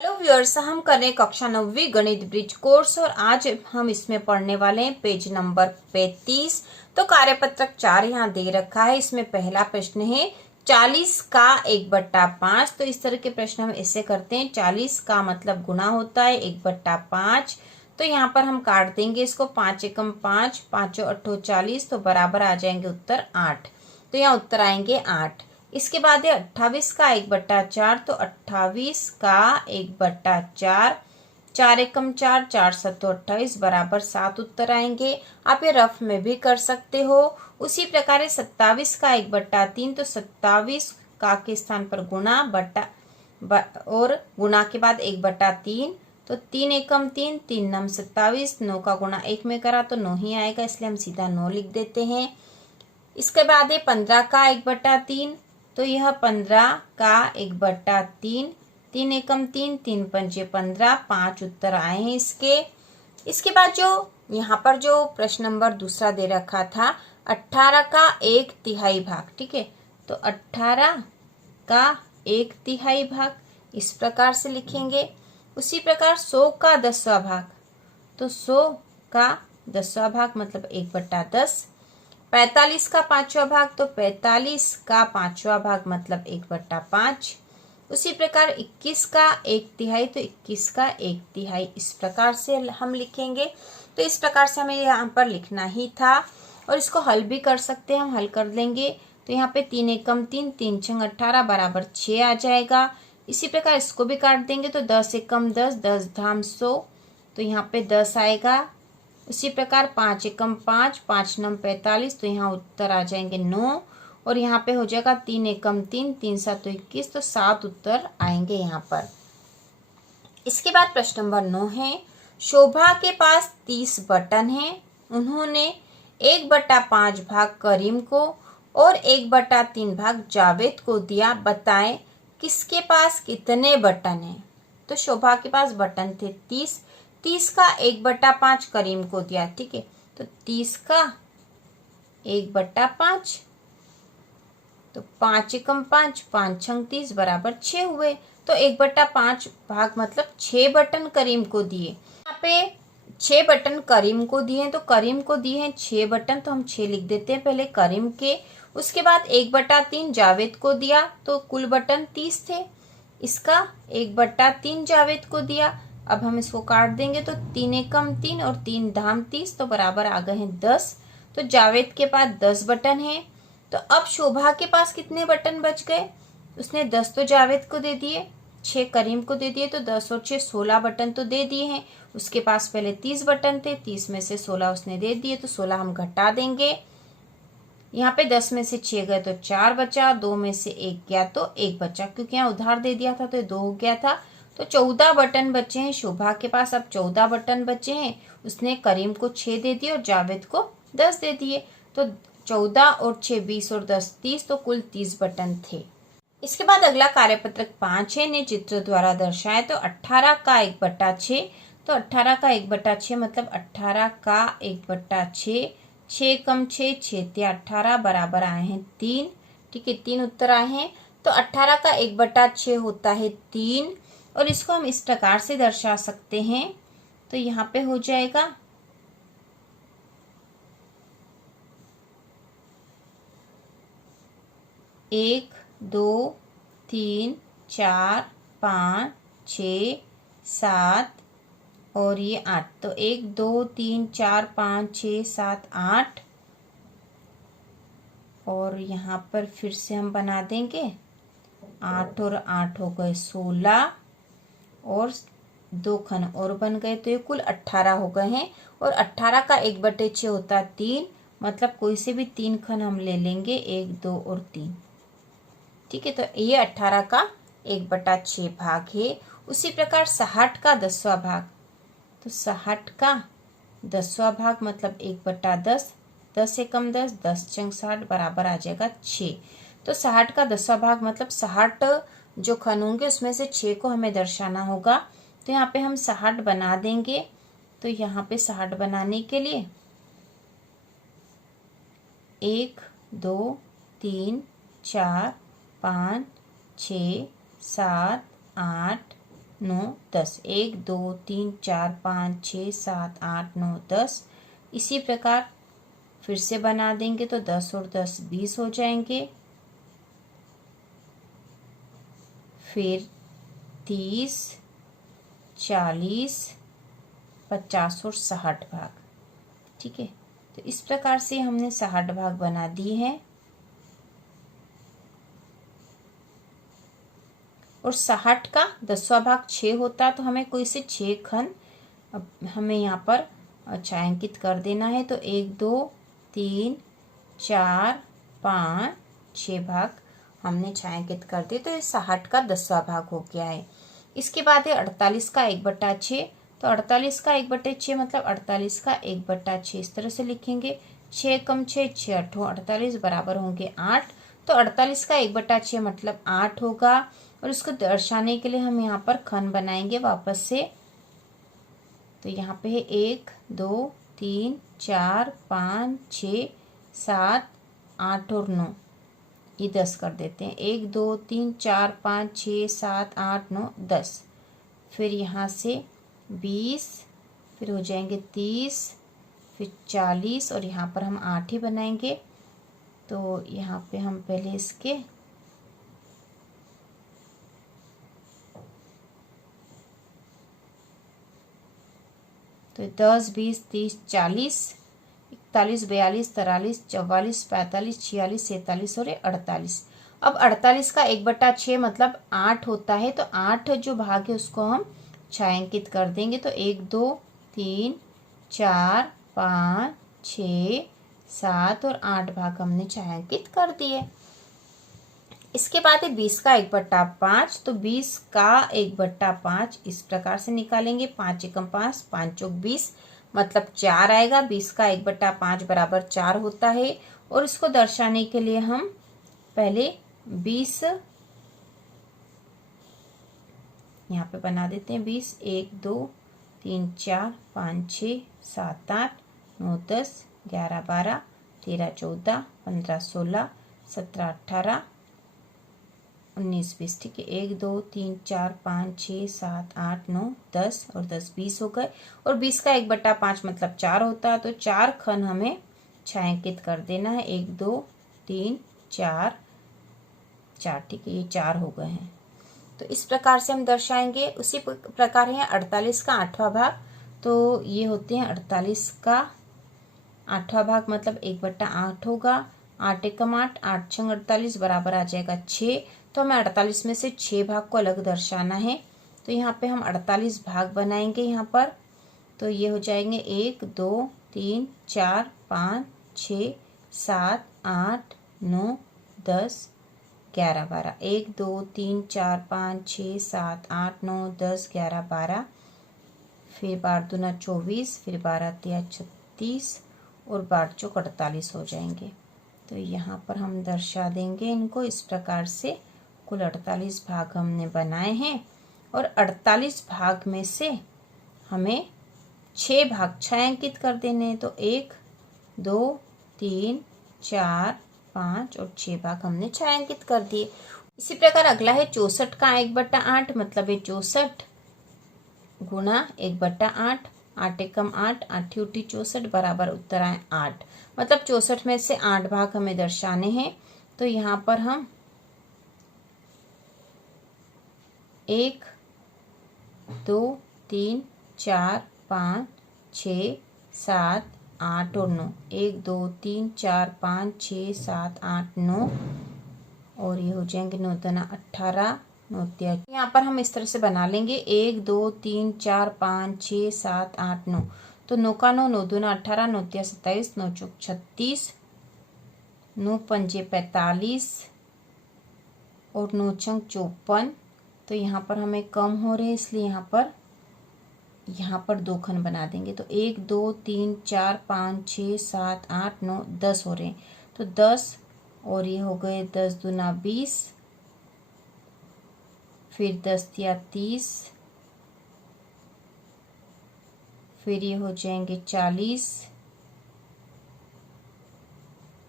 Hello viewers, हम कर रहे हैं कक्षा 9वीं गणित ब्रिज कोर्स और आज हम इसमें पढ़ने वाले हैं पेज नंबर 35। तो कार्यपत्रक 4 यहाँ दे रखा है। इसमें पहला प्रश्न है 40 का 1/5। तो इस तरह के प्रश्न हम ऐसे करते हैं। 40 का मतलब गुना होता है 1/5। तो यहाँ पर हम काट देंगे इसको। 5 एकम 5, 5 8 40, तो बराबर आ जाएंगे उत्तर 8। तो यहाँ उत्तर आएंगे 8। इसके बाद है 28 का 1/4। तो 28 का 1/4, 4 एकम 4, 4 सत्तो 28, बराबर 7 उत्तर आएंगे। आप ये रफ में भी कर सकते हो। उसी प्रकार 27 का 1/3। तो 27 का के स्थान पर गुना और गुना के बाद 1/3। तो 3 एकम 3, 3 नम 27, 9 का गुना 1 में करा तो 9 ही आएगा, इसलिए हम सीधा 9 लिख देते हैं। इसके बाद है 15 का 1/3। तो यह 15 का 1/3, 3 एकम 3, 3 पंचे 15, 5 उत्तर आए हैं इसके। इसके बाद जो यहाँ पर जो प्रश्न नंबर दूसरा दे रखा था 18 का 1/3 भाग, ठीक है। तो 18 का 1/3 भाग इस प्रकार से लिखेंगे। उसी प्रकार 100 का 10वां भाग। तो 100 का 10वां भाग मतलब 1/10। 45 का 5वां भाग। तो 45 का 5वां भाग मतलब 1/5। उसी प्रकार 21 का 1/3। तो 21 का 1/3 इस प्रकार से हम लिखेंगे। तो इस प्रकार से हमें यहाँ पर लिखना ही था और इसको हल भी कर सकते हैं। हम हल कर लेंगे। तो यहाँ पे 3 एकम 3, 3 छंग 18, बराबर 6 आ जाएगा। इसी प्रकार इसको भी काट देंगे। तो 10 एकम 10, 10 धाम 100, तो यहाँ पे 10 आएगा। उसी प्रकार 5 एकम 5, 5 नम 45, तो यहाँ उत्तर आ जाएंगे 9। और यहाँ पे हो जाएगा 3 एकम 3, 3 7 21, तो 7 उत्तर आएंगे यहाँ पर। इसके बाद प्रश्न नंबर 9 है शोभा के पास 30 बटन है। उन्होंने 1/5 भाग करीम को और 1/3 भाग जावेद को दिया। बताएं किसके पास कितने बटन है। तो शोभा के पास बटन थे 30। 30 का 1/5 करीम को दिया, ठीक है। तो 30 का 1/5, तो 5 एकम 5, 5 छंग 30, बराबर 6 हुए। तो 1/5 भाग मतलब 6 बटन करीम को दिए। यहाँ पे 6 बटन करीम को दिए, तो करीम को दिए हैं 6 बटन, तो हम 6 लिख देते हैं पहले करीम के। उसके बाद 1/3 जावेद को दिया, तो कुल बटन 30 थे। इसका 1/3 जावेद को दिया। अब हम इसको काट देंगे। तो 3 एकम 3 और 3 धाम 30, तो बराबर आ गए हैं 10। तो जावेद के पास 10 बटन है। तो अब शोभा के पास कितने बटन बच गए। उसने 10 तो जावेद को दे दिए, 6 करीम को दे दिए, तो 10 और 6 16 बटन तो दे दिए हैं। उसके पास पहले 30 बटन थे, 30 में से 16 उसने दे दिए, तो 16 हम घटा देंगे। यहाँ पे 10 में से 6 गए तो 4 बचा, 2 में से 1 गया तो 1 बचा, क्योंकि यहाँ उधार दे दिया था तो 2 हो गया था। तो 14 बटन बचे हैं शोभा के पास। अब 14 बटन बचे हैं। उसने करीम को 6 दे दिए और जावेद को 10 दे दिए। तो 14 और 6 20 और 10 30, तो कुल 30 बटन थे। इसके बाद अगला कार्यपत्रक 5 है, ने चित्र द्वारा दर्शाए। तो 18 का 1/6। तो 18 का 1/6 मतलब 18 का 1/6, 6 कम 6, 6 18, बराबर आए हैं 3, ठीक है। 3 उत्तर आए हैं। तो 18 का 1/6 होता है 3 और इसको हम इस प्रकार से दर्शा सकते हैं। तो यहाँ पे हो जाएगा 1 2 3 4 5 6 7 और ये 8। तो 1 2 3 4 5 6 7 8 और यहाँ पर फिर से हम बना देंगे 8 और 8 हो गए 16 और 2 खन और बन गए, तो ये कुल 18 हो गए हैं। और 18 का 1/6 होता है 3, मतलब कोई से भी 3 खन हम ले लेंगे, 1 2 और 3, ठीक है। तो ये 18 का 1/6 भाग है। उसी प्रकार 60 का 10वां भाग। तो 60 का 10वां भाग मतलब 1/10, 10 एकम 10, 10 छंग 60, बराबर आ जाएगा 6। तो 60 का 10वां भाग मतलब 60 जो खन होंगे उसमें से 6 को हमें दर्शाना होगा। तो यहाँ पे हम 60 बना देंगे। तो यहाँ पे 60 बनाने के लिए 1 2 3 4 5 6 7 8 9 10, 1 2 3 4 5 6 7 8 9 10। इसी प्रकार फिर से बना देंगे तो 10 और 10 20 हो जाएंगे। फिर 30 40 50 और 60 भाग। ठीक है, तो इस प्रकार से हमने 60 भाग बना दिए हैं। और 60 का 10वां भाग 6 होता, तो हमें कोई से 6 खंड हमें यहाँ पर छायांकित कर देना है। तो 1 2 3 4 5 6 भाग हमने छायांकित कर दिए। तो ये 60 का 10वां भाग हो गया है। इसके बाद है 48 का 1/6। तो 48 का 1/6 मतलब 48 का 1/6 इस तरह से लिखेंगे। 6 कम 6 6 8 48 बराबर होंगे 8। तो 48 का 1/6 मतलब 8 होगा। और इसको दर्शाने के लिए हम यहाँ पर खंड बनाएंगे वापस से। तो यहाँ पे है 1 2 3 4 5 6 7 8 और 9, ये 10 कर देते हैं। 1 2 3 4 5 6 7 8 9 10। फिर यहाँ से 20, फिर हो जाएंगे 30, फिर 40 और यहाँ पर हम 8 ही बनाएंगे। तो यहाँ पे हम पहले इसके तो 10 20 30 40 41 42 43 44 45 46 47 और 48। अब 48 का 1/6 मतलब 8 होता है। तो 8 जो भाग है उसको हम छायांकित कर देंगे। तो 1 2 3 4 5 6 7 और 8 भाग हमने छायांकित कर दिए। इसके बाद है 20 का 1/5। तो 20 का 1/5 इस प्रकार से निकालेंगे। 5 एकम 5 5 चौक 20 मतलब 4 आएगा। 20 का 1/5 बराबर 4 होता है। और इसको दर्शाने के लिए हम पहले 20 यहाँ पे बना देते हैं। 20 1 2 3 4 5 6 7 8 9 10 11 12 13 14 15 16 17 18 19 20। ठीक है, 1 2 3 4 5 6 7 8 9 10 और 10 20 हो गए। और 20 का 1/5 मतलब 4 होता है। तो 4 खंड हमें छायांकित कर देना है। 1 2 3 4 4। ठीक है, ये 4 हो गए हैं। तो इस प्रकार से हम दर्शाएंगे। उसी प्रकार है 48 का 8वां भाग। तो ये होते हैं 48 का 8वां भाग मतलब 1/8 होगा। 8 एकम 8 8 छंग 48 बराबर आ जाएगा 6। तो हमें 48 में से 6 भाग को अलग दर्शाना है। तो यहाँ पे हम 48 भाग बनाएंगे यहाँ पर। तो ये हो जाएंगे 1 2 3 4 5 6 7 8 9 10 11 12। 1 2 3 4 5 6 7 8 9 10 11 12। फिर 12 दूना 24, फिर 12 तिया 36 और 12 चौक 48 हो जाएंगे। तो यहाँ पर हम दर्शा देंगे इनको इस प्रकार से। कुल 48 भाग हमने बनाए हैं। और 48 भाग में से हमें 6 भाग छायांकित कर देने हैं। तो 1 2 3 4 5 और 6 भाग हमने छायांकित कर दिए। इसी प्रकार अगला है 64 का 1/8 मतलब है 64 गुणा 1/8। 8 एकम 8 8 उठी 64 बराबर उत्तर आए 8। मतलब 64 में से 8 भाग हमें दर्शाने हैं। तो यहाँ पर हम 1 2 3 4 5 6 7 8 और 9। 1 2 3 4 5 6 7 8 9 और ये हो जाएंगे 9 दूना 18 9 यहाँ पर हम इस तरह से बना लेंगे। 1 2 3 4 5 6 7 8 9। तो 9 का 9 9 दूना 18 9 तिया 27 9 चौक 36 9 पंजे 45 और 9 छंग 54। तो यहाँ पर हमें कम हो रहे हैं इसलिए यहाँ पर 2 खंड बना देंगे। तो 1 2 3 4 5 6 7 8 9 10 हो रहे हैं। तो 10 और ये हो गए 10 दूना 20, फिर 10 तिया 30, फिर ये हो जाएंगे 40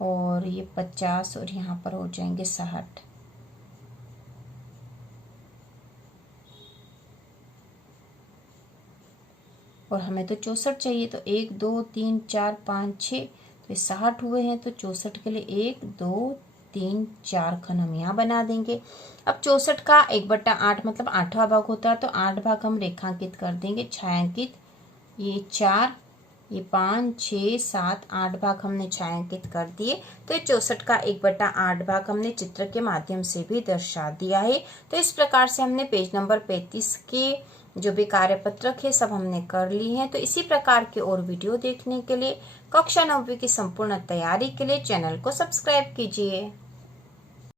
और ये 50 और यहाँ पर हो जाएंगे 60। और हमें तो 64 चाहिए, तो 1 2 3 4 5 6, तो 60 हुए हैं। तो 64 के लिए 1 2 3 4 खन हम यहाँ बना देंगे। अब 64 का 1/8 मतलब 8वां भाग होता है, तो 8 भाग हम रेखांकित कर देंगे, छायांकित। ये 4, ये 5 6 7 8 भाग हमने छायांकित कर दिए। तो ये 64 का 1/8 भाग हमने चित्र के माध्यम से भी दर्शा दिया है। तो इस प्रकार से हमने पेज नंबर 35 के जो भी कार्यपत्रक है सब हमने कर ली है। तो इसी प्रकार के और वीडियो देखने के लिए, कक्षा 9वीं की संपूर्ण तैयारी के लिए चैनल को सब्सक्राइब कीजिए।